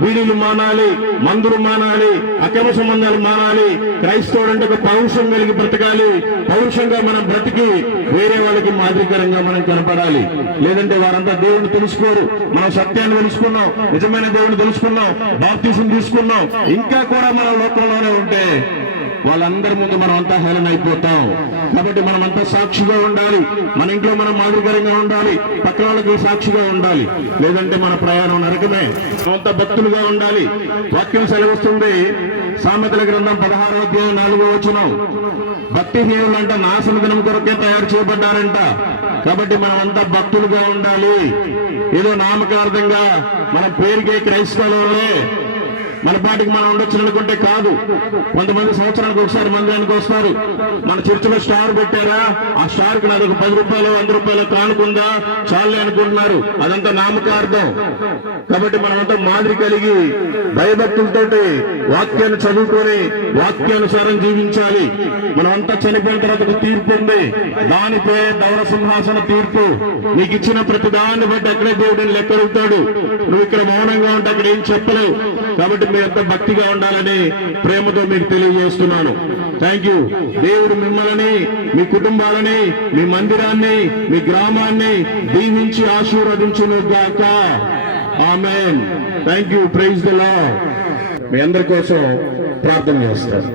బీడీలు మానాలి, మందులు మానాలి, అక్రమ సంబంధాలు మానాలి. క్రైస్తవుడు అంటే ఒక పౌరుషం కలిగి బ్రతకాలి. పౌరుషంగా మనం బ్రతికి వేరే వాళ్ళకి మాదిరికరంగా మనం కనపడాలి. లేదంటే వారంతా దేవుడిని తెలుసుకోరు. మనం సత్యాన్ని తెలుసుకున్నాం, నిజమైన దేవుడిని తెలుసుకున్నాం, బాప్తిసం తీసుకున్నాం, ఇంకా కూడా మనం లోకంలోనే ఉంటే వాళ్ళందరి ముందు మనం అంతా హేళన అయిపోతాం. కాబట్టి మనమంతా సాక్షిగా ఉండాలి. మన ఇంట్లో మనం మాదిరికరంగా ఉండాలి, పక్కన వాళ్ళకి సాక్షిగా ఉండాలి. లేదంటే మన ప్రయాణం నరకమే. మనమంతా భక్తులుగా ఉండాలి. వాక్యం సెలవుస్తుంది, సామెతల గ్రంథం 16వ అధ్యాయం 4వ వచనం, భక్తిహీనులు అంటే నాశన దినం కొరకే తయారు చేయబడ్డారంట. కాబట్టి మనమంతా భక్తులుగా ఉండాలి. ఏదో నామకార్థంగా మన పేరుకే క్రైస్తవులే మన పాటికి మనం ఉండొచ్చు అనుకుంటే కాదు. కొంతమంది సంవత్సరానికి ఒకసారి మందిరానికి వస్తారు. మన చర్చిలో స్టార్ పెట్టారా, ఆ స్టార్ కి నాది ఒక 10 రూపాయలు 100 రూపాయలు కానుకుందా చాలే అనుకుంటున్నారు. అదంతా నామకార్థం. కాబట్టి మనమంతా మాదిరి కలిగి భయభక్తులతోటి వాక్యాన్ని చదువుకొని వాక్యానుసారం జీవించాలి. మనమంతా చనిపోయిన తర్వాత ఒక తీర్పు ఉంది. దానిపై దౌర సింహాసన తీర్పు. నీకు ఇచ్చిన ప్రతి దాన్ని బట్టి అక్కడే దేవుడిని లెక్కడుగుతాడు. నువ్వు ఇక్కడ మౌనంగా ఉంటే అక్కడ ఏం చెప్పలేవు. కాబట్టి మీ అంత భక్తిగా ఉండాలని ప్రేమతో మీకు తెలియజేస్తున్నాను. Thank you. దేవుడు మిమ్మల్ని, మీ కుటుంబాలని, మీ మందిరాన్ని, మీ గ్రామాన్ని దీవించి ఆశీర్వదించును గాక. Amen. Thank you. Praise the Lord. మీ అందరి కోసం ప్రార్థన చేస్తాను.